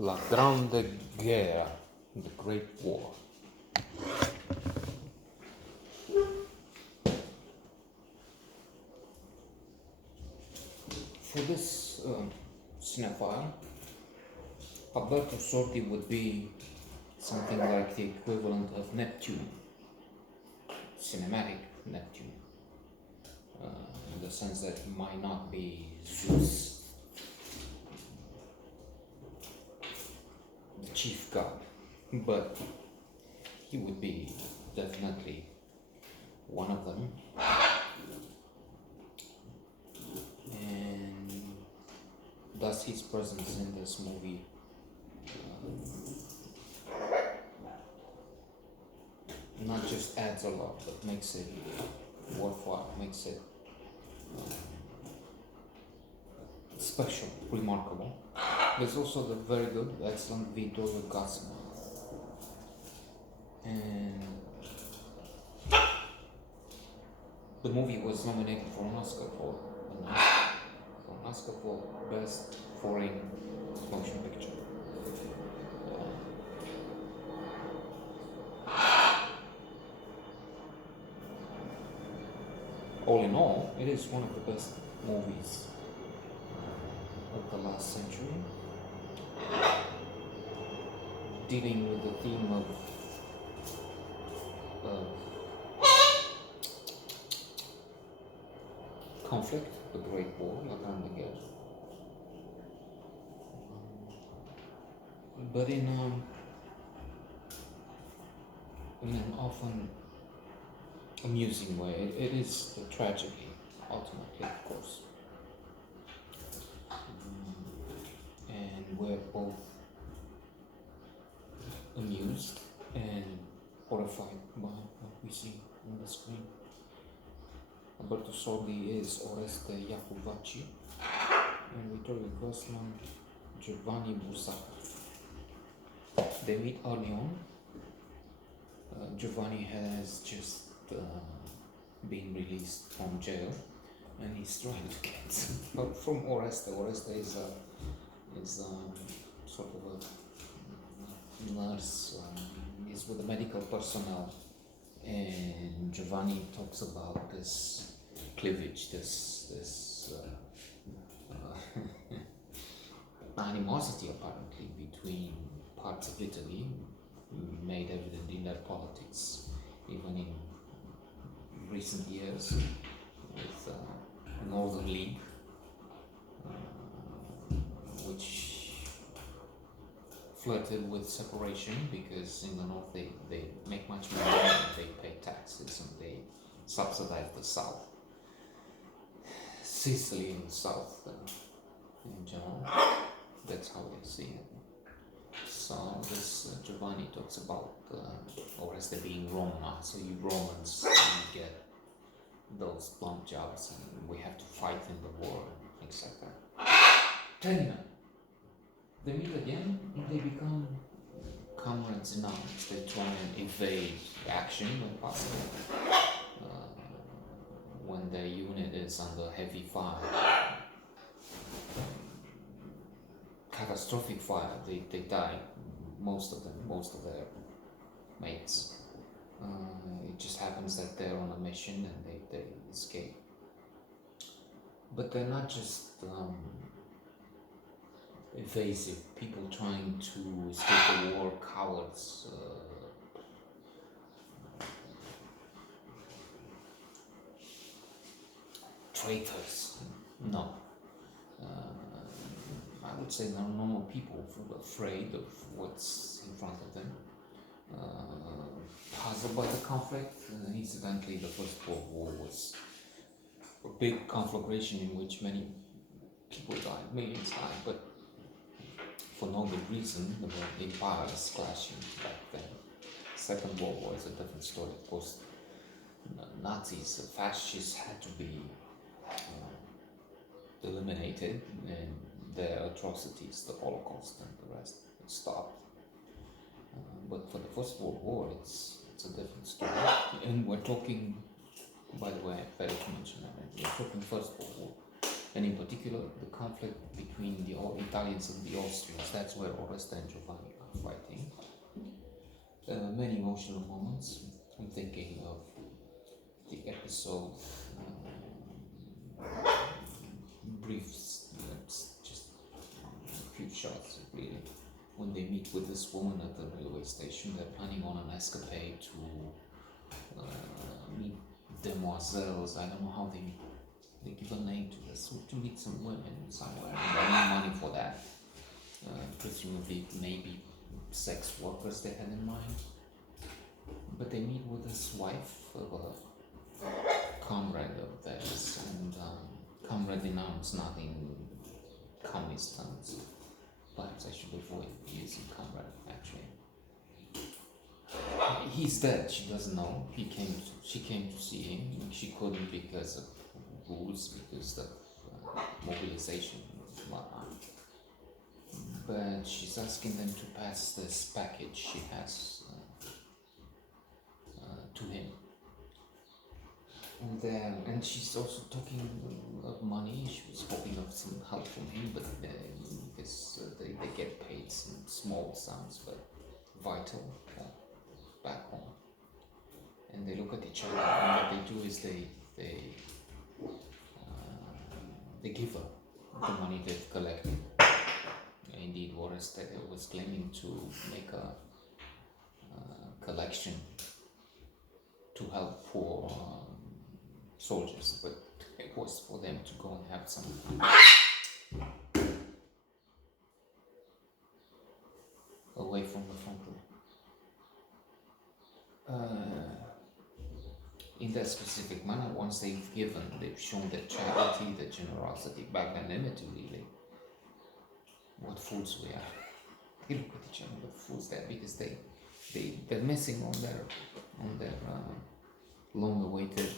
La Grande Guerra, the Great War. For this cinephile, Alberto Sordi would be something like the equivalent of Neptune, cinematic Neptune, in the sense that he might not be Zeus, the chief god, but he would be definitely one of them. And thus his presence in this movie not just adds a lot, but makes it worthwhile, makes it special, remarkable. There's also the very good, excellent Vittorio Gassman. And the movie was nominated for an Oscar for Best Foreign Motion Picture. All in all, it is one of the best movies of the last century, dealing with the theme of conflict, the Great War, La Grande Guerra, but in an often amusing way. It is the tragedy, ultimately, of course. And we're both amused and horrified by what we see on the screen. Alberto Sordi is Oreste Iacovacci, and Vittorio Gassman, Giovanni Busacca. They meet early on. Giovanni has just been released from jail, and he's trying to get help from Oreste. Oreste is sort of a nurse. He's with the medical personnel, and Giovanni talks about this cleavage, this animosity apparently between parts of Italy, made evident in their politics, even in recent years, with Northern League, which flirted with separation because in the north they make much more money, they pay taxes, and they subsidize the south. Sicily in the south, in general, that's how they see it. So this Giovanni talks about Oreste being Roma, so you Romans, you get those plump jobs, and we have to fight in the war, things like that. Then they meet again, and they become comrades in arms. They try and evade action when possible. When their unit is under heavy fire, catastrophic fire, they die, most of their mates. It just happens that they're on a mission and they escape. But they're not just evasive people trying to escape the war, cowards, traitors. No. I would say they're normal people, afraid of what's in front of them, puzzled by the conflict. Incidentally, the First World War was a big conflagration in which many people died, millions died, but for no good reason. There were empires clashing back then. Second World War is a different story. Of course, Nazis, fascists had to be eliminated, and their atrocities, the Holocaust and the rest, stopped. But for the First World War, it's a different story. And we're talking, by the way, I failed to mention that, we're talking First World War. and in particular the conflict between the Italians and the Austrians. That's where Oreste and Giovanni are fighting. Many emotional moments. I'm thinking of the episode, brief, just a few shots really, when they meet with this woman at the railway station. They're planning on an escapade to meet demoiselles. I don't know how they give a name to this, to meet some women somewhere. They need money for that. Presumably, maybe sex workers they had in mind. But they meet with his wife of a comrade of theirs, and comrade in arms, not in communist terms. Perhaps I should avoid using comrade, actually. He's dead, she doesn't know. She came to see him. She couldn't because of rules, because of mobilization and whatnot. But she's asking them to pass this package she has to him. And she's also talking of money. She was hoping of some help from him, but because they get paid some small sums, but vital back home. And they look at each other, and what they do is they give her the money they've collected. Indeed, Oreste was claiming to make a collection to help poor soldiers, but it was for them to go and have some fun away from the front row. In that specific manner, once they've given, they've shown their charity, their generosity, magnanimity, really. What fools we are. They look at each other, what fools they are, because they're missing on their long-awaited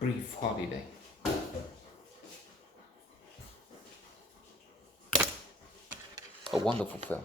brief holiday. A wonderful film.